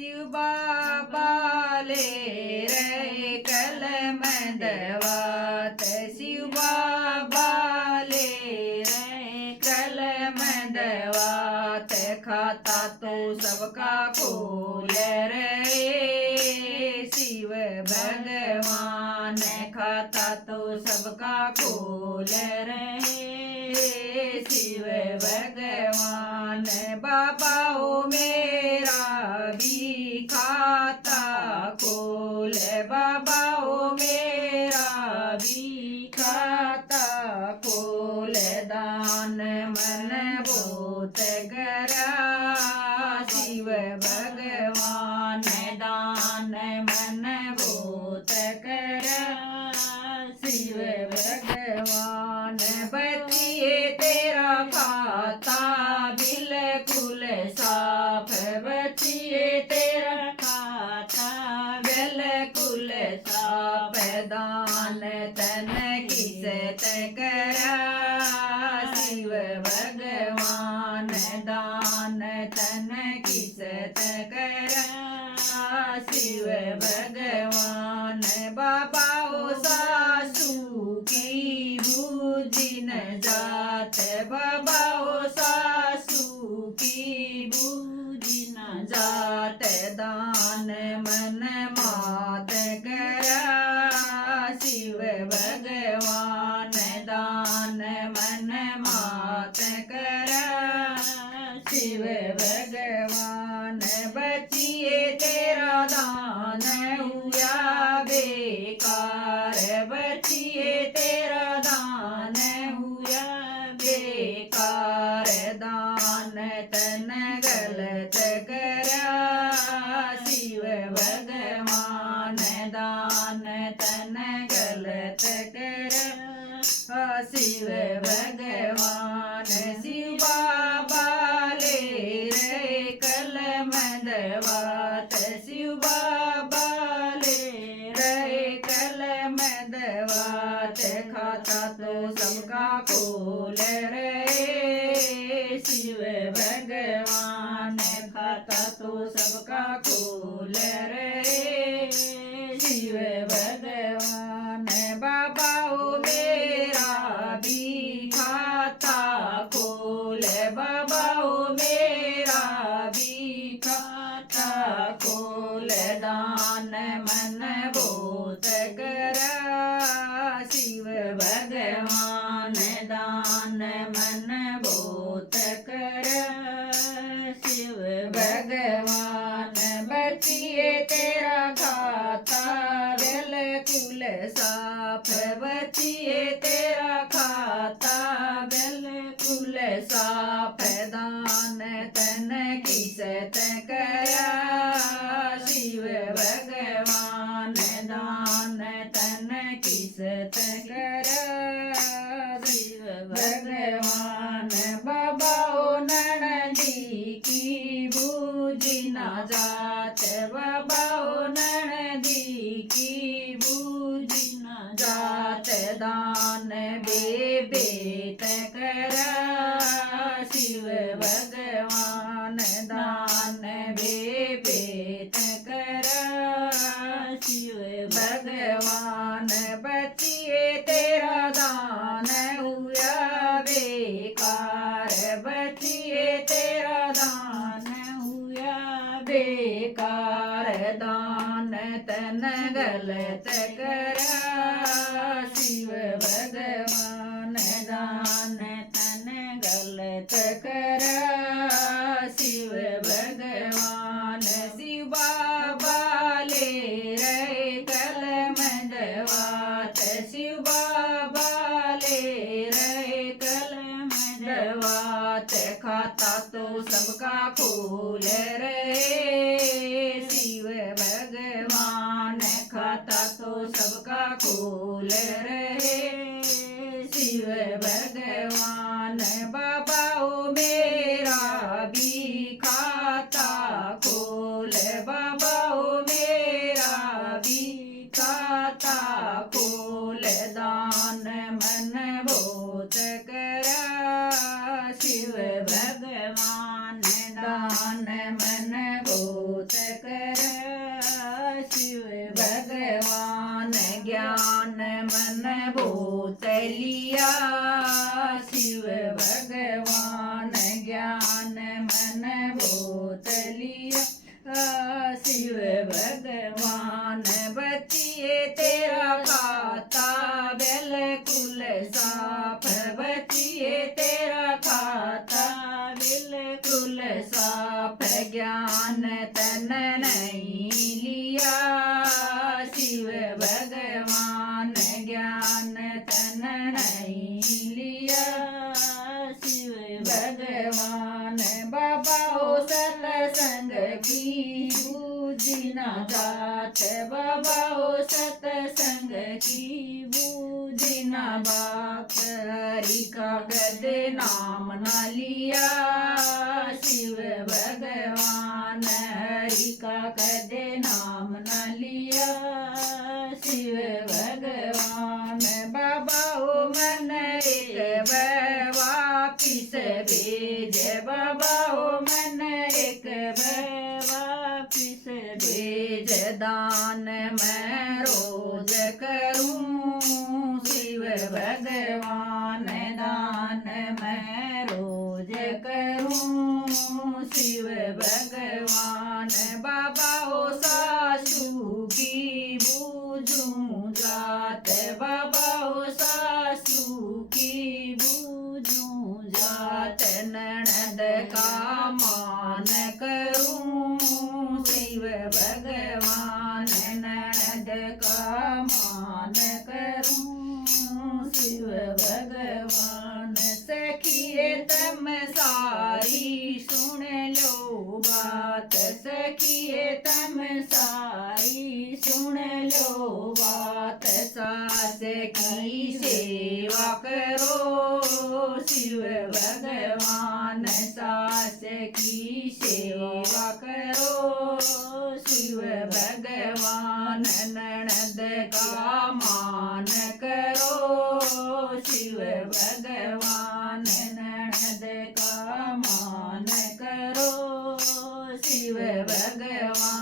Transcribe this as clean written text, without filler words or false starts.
शिव बाबा ले रे कलमदवात शिव बाबा ले रे कलमदवात खाता तो सबका खोल रे शिव भगवान खाता तो सबका खोल रे शिव भगवान बाबा ओ मेरा भी खाता खोल बाबा ओ मेरा भी खाता खोल दान मन बहुत गरा शिव भगवान दान मन बहुत करा शिव भगवान बचिए तेरा खाता बिल्कुल साफ बचिए तेरा खाता बिल्कुल साफ दान तन किस करा शिव भगवान दान तन किस करा शिव भगवान बाबा ओ सासू की बूझी न जात बाबा ओ सासू की बूझी न जात दान मन मात करा शिव भगवान दान मन मात करा शिव भगवान बचिए तेरा दान हुआ बेकार बचिए तेरा दान हुआ बेकार दान तन गलत करा शिव भगवान दान तन गलत करा शिव भगवान शिव बाबा ले रे कलमदवात शिव बाबा ले रे कलमदवात खाता तो सबका खोल रे शिव भगवान खाता तो सबका खोल रे शिव भगवान बाबा ओ मेरा भी खाता खोल बाबा ओ मेरा भी खाता खोल दान मन बहुत करा शिव भगवान दान मन बहुत करा शिव भगवान बचिए तेरा खाता बिल्कुल साफ बचिए तेरा खाता बिल्कुल साफ दान तन किस करा शिव भगवान दान तन किस करा शिव भगवान बाबा ओ ननदी की बूझी न जात बाबा ओ ननदी की बूझी न जात दान बेबेत करा शिव भगवान दान बेबेत करा शिव भगवान बचिए तेरा दान हुआ बेकार बचिए तेरा दान हुआ बेकार दान तन गलत करा शिव भगवान दान तन गलत करा शिव भगवान शिव बाबा ले रे कलमदवात शिव बाबा ले रे कलमदवात खाता तो सबका खोल रे शिव भगवान खाता तो सबका खोल रे शिव भगवान बाबा ओ मेरा भी खाता खोल बाबा ओ मेरा भी खाता खोल दान मन बहुत करा शिव भगवान दान मन बहुत कर शिव भगवान ज्ञान मन भूत लिया शिव भगवान ज्ञान मन भूत लिया शिव भगवान बचिए तेरा खाता बिल्कुल साफ बचिए तेरा खाता बिल्कुल साफ ज्ञान तन नहीं लिया शिव भगवान ज्ञान तन नहीं लिया शिव भगवान बाबा हो सत्संग की बूझी ना जात बाबा हो सत्संग की बूझी ना बात हरि का कदे नाम ना लिया शिव भगवान हरि का कदे नाम ना लिया शिव भगवान बाबा हो मन एक वापिस भेज बाबा हो मन एक वापिस भेज दान मैं रोज करूं शिव भगवान दान मैं रोज करूं शिव भगवान बाबा हो सासू की बूझूं जात बाबा हो सासू की बूझूं जात ननद का मान करूं शिव भगवान ननद का मान करूं शिव भगवान सखिए तम सारी सुन लो बात सखिए तम सारी सुन लो बात सास की सेवा करो शिव भगवान सास की सेवा करो शिव भगवान ननद का मान करो शिव भगवान ननद का मान करो शिव भगवान